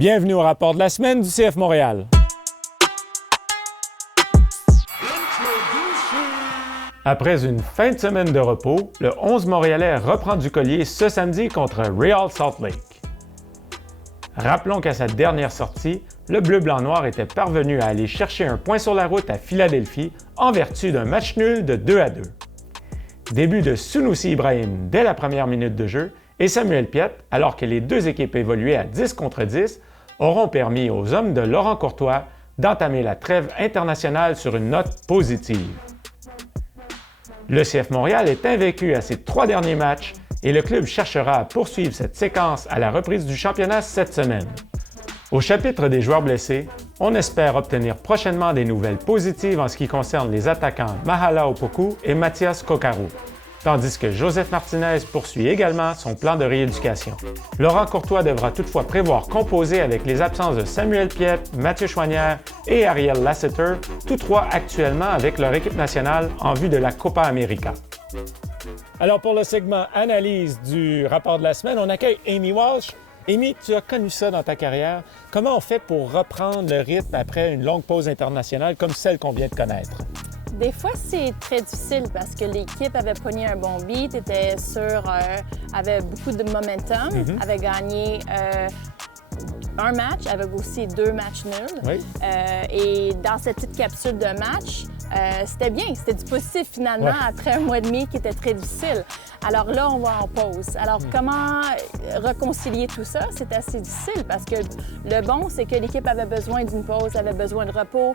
Bienvenue au rapport de la semaine du CF Montréal. Après une fin de semaine de repos, le 11 montréalais reprend du collier ce samedi contre Real Salt Lake. Rappelons qu'à sa dernière sortie, le bleu-blanc-noir était parvenu à aller chercher un point sur la route à Philadelphie en vertu d'un match nul de 2-2. Début de Sunusi Ibrahim dès la première minute de jeu et Samuel Piette, alors que les deux équipes évoluaient à 10 contre 10, auront permis aux hommes de Laurent Courtois d'entamer la trêve internationale sur une note positive. Le CF Montréal est invaincu à ses 3 derniers matchs et le club cherchera à poursuivre cette séquence à la reprise du championnat cette semaine. Au chapitre des joueurs blessés, on espère obtenir prochainement des nouvelles positives en ce qui concerne les attaquants Mahala Opoku et Mathias Kokkaru, tandis que Joseph Martinez poursuit également son plan de rééducation. Laurent Courtois devra toutefois prévoir composer avec les absences de Samuel Piette, Mathieu Choinière et Ariel Lasseter, tous trois actuellement avec leur équipe nationale en vue de la Copa América. Alors pour le segment analyse du rapport de la semaine, on accueille Amy Walsh. Amy, tu as connu ça dans ta carrière. Comment on fait pour reprendre le rythme après une longue pause internationale comme celle qu'on vient de connaître? Des fois, c'est très difficile parce que l'équipe avait pogné un bon beat, était avait beaucoup de momentum, avait gagné un match, avait aussi 2 matchs nuls. Oui. Et dans cette petite capsule de match, c'était bien, c'était du positif finalement après un mois et demi qui était très difficile. Alors là, on va en pause. Alors comment réconcilier tout ça? C'est assez difficile parce que le bon, c'est que l'équipe avait besoin d'une pause, avait besoin de repos,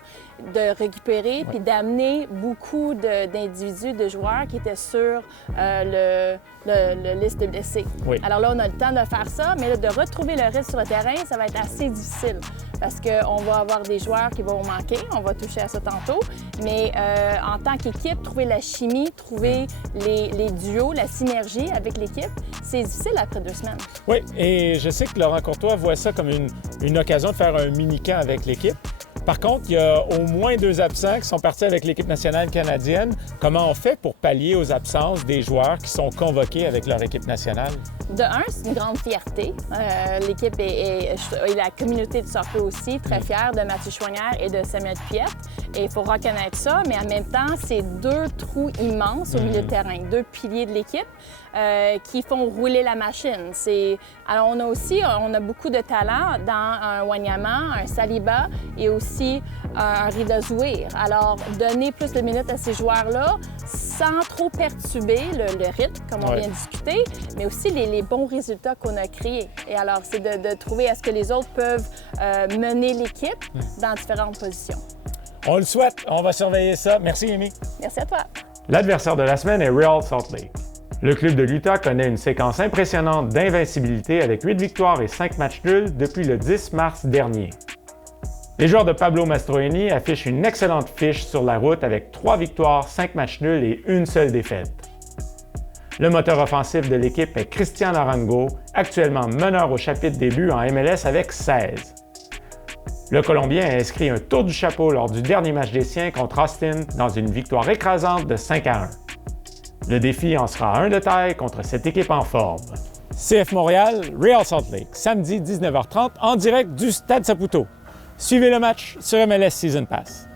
de récupérer, puis d'amener beaucoup d'individus, de joueurs qui étaient sur le liste de blessés. Oui. Alors là, on a le temps de faire ça, mais là, de retrouver le rythme sur le terrain, ça va être assez difficile parce qu'on va avoir des joueurs qui vont manquer, on va toucher à ça tantôt, mais en tant qu'équipe, trouver la chimie, trouver les duos, la synergie avec l'équipe, c'est difficile après 2 semaines. Oui, et je sais que Laurent Courtois voit ça comme une occasion de faire un mini-camp avec l'équipe. Par contre, il y a au moins 2 absents qui sont partis avec l'équipe nationale canadienne. Comment on fait pour pallier aux absences des joueurs qui sont convoqués avec leur équipe nationale? De un, c'est une grande fierté. L'équipe et la communauté de soccer aussi, très fière de Mathieu Choinière et de Samuel Piette. Et il faut reconnaître ça, mais en même temps, c'est 2 trous immenses au milieu de terrain, 2 piliers de l'équipe qui font rouler la machine. Alors, on a beaucoup de talent dans un Wanyama, un Saliba et aussi un Rida Zouhir. Alors, donner plus de minutes à ces joueurs-là sans trop perturber le rythme, comme on vient de discuter, mais aussi les bons résultats qu'on a créés. Et alors, c'est de trouver est-ce que les autres peuvent mener l'équipe dans différentes positions. On le souhaite. On va surveiller ça. Merci, Amy. Merci à toi. L'adversaire de la semaine est Real Salt Lake. Le club de l'Utah connaît une séquence impressionnante d'invincibilité avec 8 victoires et 5 matchs nuls depuis le 10 mars dernier. Les joueurs de Pablo Mastroeni affichent une excellente fiche sur la route avec 3 victoires, 5 matchs nuls et une seule défaite. Le moteur offensif de l'équipe est Christian Arango, actuellement meneur au chapitre des buts en MLS avec 16. Le Colombien a inscrit un tour du chapeau lors du dernier match des siens contre Austin dans une victoire écrasante de 5-1. Le défi en sera un de taille contre cette équipe en forme. CF Montréal, Real Salt Lake, samedi 19h30 en direct du Stade Saputo. Suivez le match sur MLS Season Pass.